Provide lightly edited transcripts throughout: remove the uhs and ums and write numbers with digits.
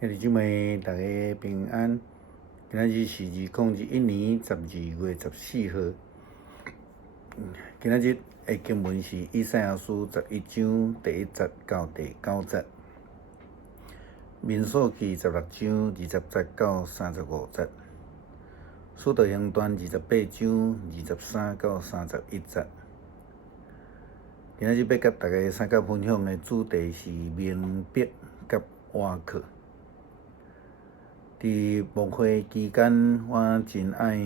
兄弟姊妹，大家平安。今仔日是2021年12月14号。今仔日的经文是以赛亚书11章第1节到第9节，民数记16章20节到35节，使徒行传28章23到31节。今仔日要甲大家三角分享的主题是明白甲挖课。伫牧会期间，我真爱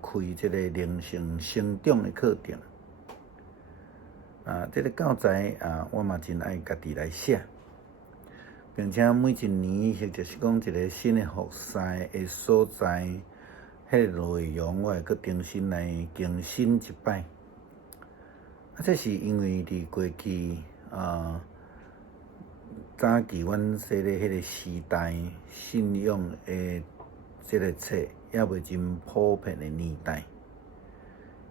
开这个灵性成长的课程。这个教材我嘛真爱家己来写，并且每一年或者是讲一个新的服侍的所在，迄个内容我会搁重新来更新一摆。这是因为伫过去早期阮说的迄个时代，信仰的这个册也未真普遍的年代，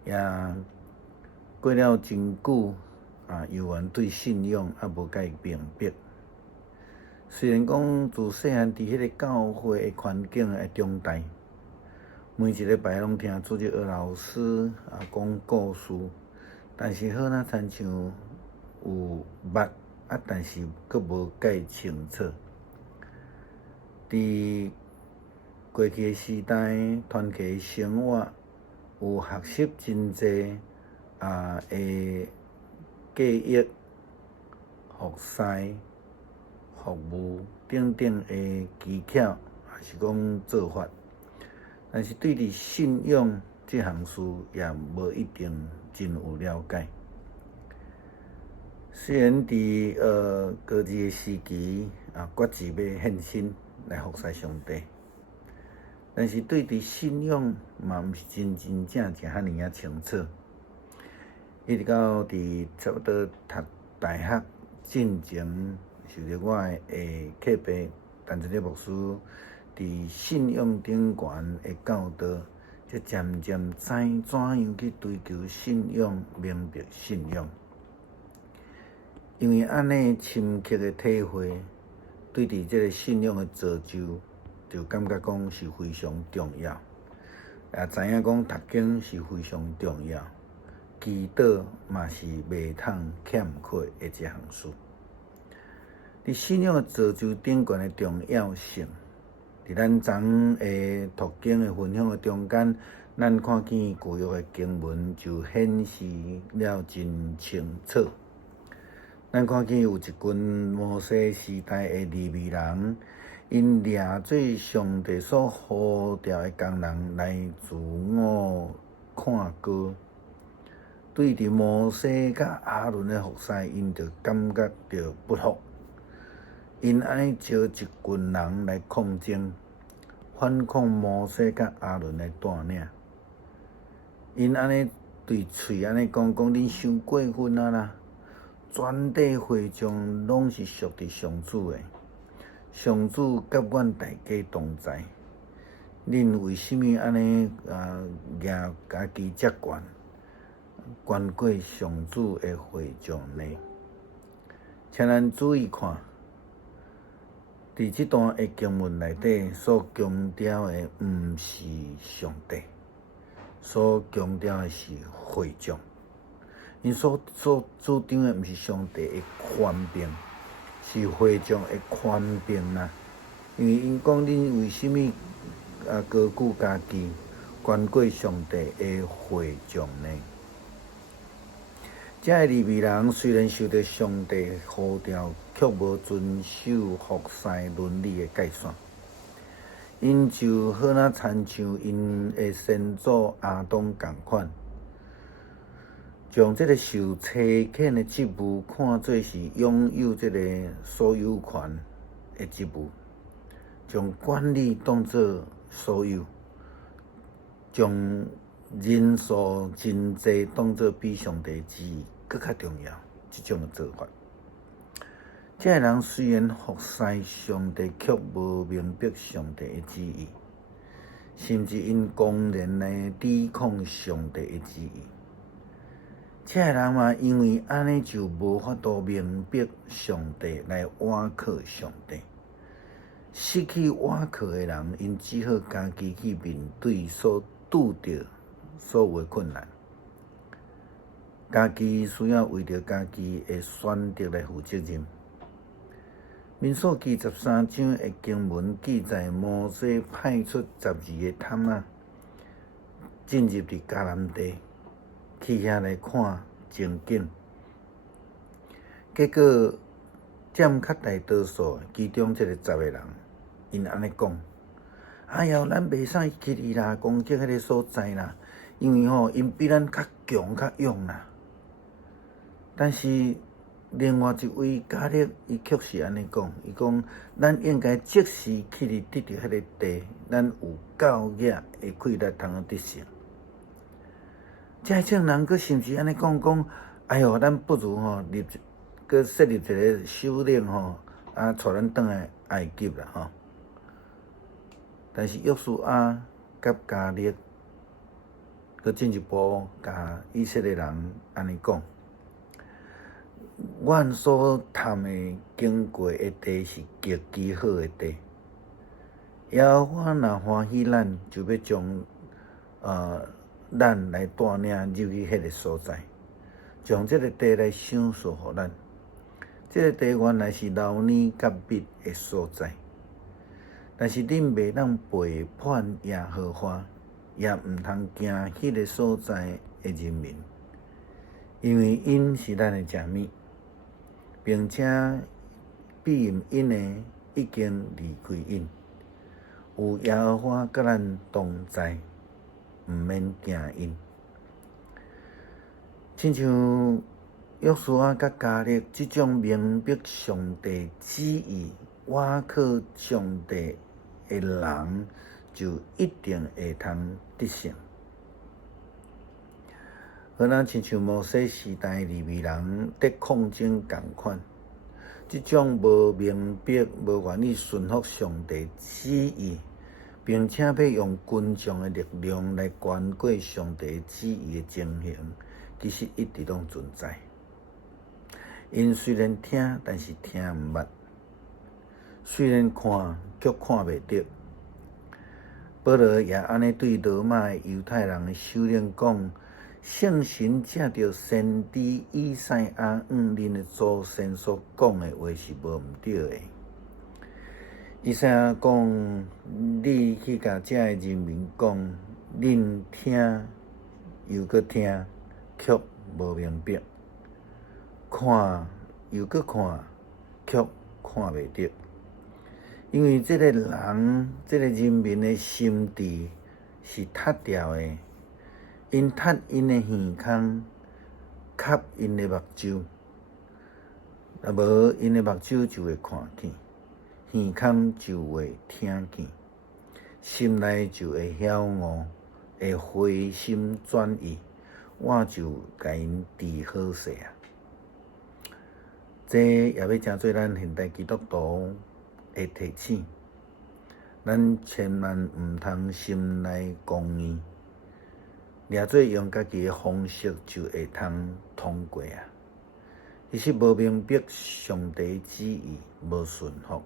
也过了真久犹原对信仰无甲伊明白。虽然讲自细汉伫迄个教会的环境的中待，每一礼拜拢听主日学老师讲故事，但是好若亲像有捌。但是佫无介清楚。伫过去的时代，团契生活有学习真济的记忆、服侍、服务等等的技巧，还是讲做法。但是对伫信仰这项事也无一定真有了解。虽然伫高二的时期决志要献身来服侍上帝，但是对伫信仰嘛毋是真正遐尔清楚。一直到伫差不多读大学进前，受着我的课爸陈一个牧师伫信仰顶悬的教导，才渐渐知怎样去追求信仰、明白信仰。因为安尼深刻的体会，对伫这个信仰的造就，就感觉讲是非常重要。也知影讲读经是非常重要，祈祷嘛是袂通欠缺的一项事。伫信仰的造就顶悬的重要性，伫咱昨的读经的分享的中间，咱看见旧约的经文就显示了真清楚。咱看见有一群摩西时代的利未人，因掠做上帝所呼召的工人来自我看高，对伫摩西甲亚伦的服侍，因就感觉到不服。因安尼招一群人来抗争，反抗摩西甲亚伦的带领。因安尼对嘴安尼讲，恁伤过分啦！全体会众拢是属伫上主的，上主甲阮大家同在。恁为什么安尼举家己遮悬，悬过上主的会众呢？请咱注意看，伫这段的经文内底所强调的，毋是上帝，所强调的是会众。因所主张的，毋是上帝的权柄，是会众的权柄啦。因为因讲，恁为什么高举家己，悬过上帝的会众呢？这个利未人虽然受到上帝呼召，却无遵守服侍伦理的界线。因就好若亲像因的先祖亚当共款。将这个受欺骗的职务看作是拥有这个所有权的职务，将管理当作所有，将人数真济当作比上帝旨意更较重要。这种的做法，这个人虽然服侍上帝，却无明白上帝的旨意，甚至因公然来抵抗上帝的旨意。这个人嘛，因为安尼就无法度明白上帝来倚靠上帝，失去瓦壳的人，因只好家己去面对所拄着所有的困难，家己需要为着家己的选择来负责任。民数记13章的经文记载，摩西派出12个探仔进入伫迦南地，去遐来看情景。结果占较大多数，其中这个10个人，因安尼讲：哎呀，咱袂使去啦，攻击迄个所在啦，因为因比咱较强较勇啦。但是另外一位加勒，伊却是安尼讲，伊讲咱应该即时去得到迄个地，咱有够额的气力通得胜。这种人佫甚至安尼讲，哎哟，咱不如佫设立一个首领带咱转来埃及啦但是约书亚甲加勒佫进一步甲以色列人安尼讲。阮所探的经过的地是极其好的地，耶和华若欢喜咱，就要将咱来带领入去迄个所在，将这个地来赏赐予咱。这个地原来是流奶甲蜜的所在，但是恁袂当背叛耶和华，也毋通惊迄个所在的人民，因为因是咱的食物。并且庇荫因的已经离开因，有耶和华甲咱同在，毋免惊因。亲像约书亚甲加勒这种明白上帝旨意、倚靠上帝的人，就一定会通得胜。好咱亲像摩西时代利未人得抗争共款，这种无明白、无愿意顺服上帝旨意，并且要用军将的力量来关过上帝旨意的情形，其实一直拢存在。因虽然听，但是听毋捌；虽然看，却看袂到。保罗也安尼对罗马的犹太人的首领讲。圣神借着先知以赛亚恁的祖先所讲的话是无毋对的。以赛亚讲：你去甲这的人民讲，恁听又搁听，却无明白；看又搁看，却看袂到。因为这个人，这个人民的心智是塌掉的。因塌因的耳孔，磕因的目睭，若无因的目睭就会看见，耳孔就会听见，心内就会晓悟，会回心转意，我就甲因治好势啊！这也要诚做咱现代基督徒的提醒，咱千万毋通心内公义。掠做用家己的方式就会通过啊！其实无明白上帝旨意，无顺服，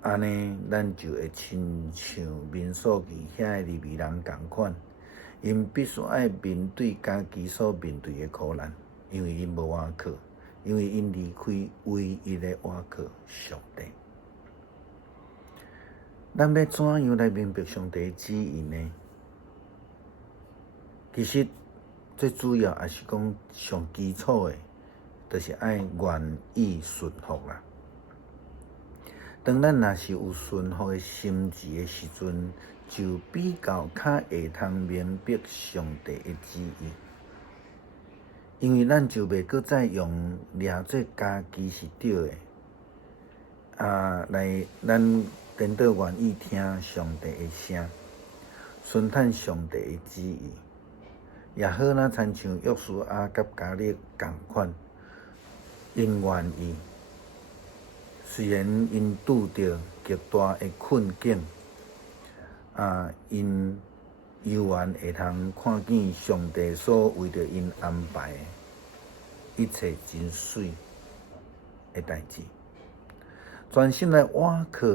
安尼咱就会亲像民数记遐的利未人共款，因必须爱面对家己所面对的苦难，因为因无倚靠，因为因离开唯一的倚靠上帝。咱要怎样来明白上帝的旨意呢？其实最主要也是讲上基础的，就是爱愿意顺服啦。当咱若是有顺服的心志的时阵，就比较较会通明白上帝的旨意，因为咱就袂搁再用掠做家己是对的来咱颠倒愿意听上帝的声，顺探上帝的旨意。也好若亲像约书亚甲加勒共款，因愿意，虽然因拄着极大的困境，因犹原会通看见上帝所为着因安排的一切真水的代志，专心来倚靠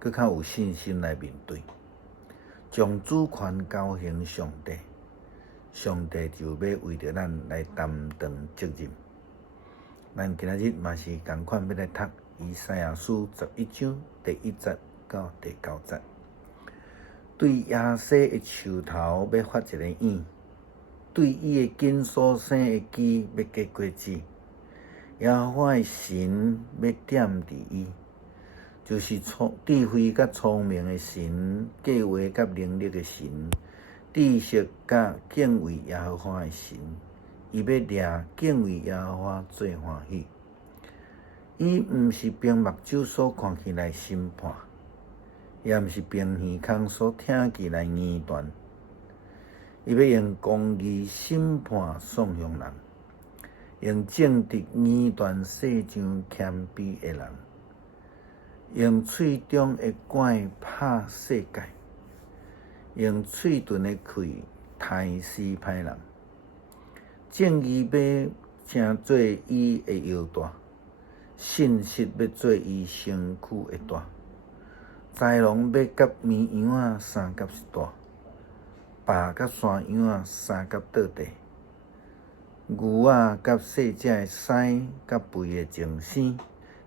搁较有信心来面对，将主权交还上帝，上帝就要为着咱来担当责任。咱今仔日嘛是共款要来读以赛亚书11章第1节到第9节。对亚西的树头要发一个蛹，对伊的紧所生的枝要结果子。耶和华的神要点伫伊，就是智慧甲聪明的神，计划甲能力的神，知识甲敬畏耶和华的神。伊要掠敬畏耶和华最欢喜。伊毋是凭目睭所看起来审判，也毋是凭耳孔所听起来言断。伊要用公义审判丧凶人，用正直言断世上谦卑的人，用喙中的拐拍世界，用喙唇的气刣死歹人。正义要成做伊的腰带，信实要做伊身躯的带。豺狼要甲绵羊仔三甲一带，豹甲山羊仔三甲倒地。牛仔甲细只的狮，甲肥的情生，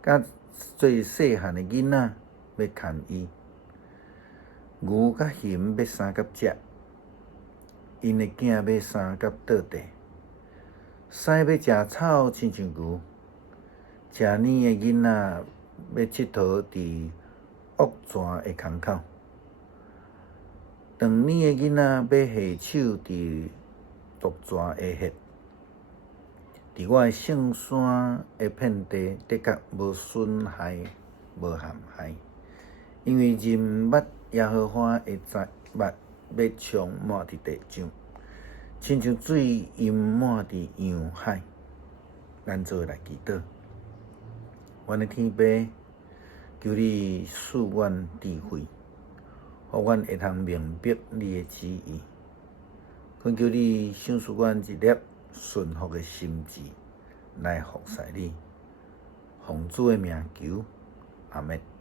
甲最细汉的囡仔要牵伊。牛甲熊要三甲食，因的囝要三甲倒地。狮要食草，亲像牛；食奶的囡仔要佚佗伫恶蛇的空口；断奶的囡仔要下手伫毒蛇的穴。伫我的圣山的遍地，的确无损害，无陷害，因为人捌耶和华的目要充满伫地上。亲像水淹满伫洋海，咱做来祈祷。阮的天父，求你赐阮智慧，互阮会通明白你的旨意。恳求你赏赐阮一粒顺服的心智，来服侍你。奉主的名求，阿们。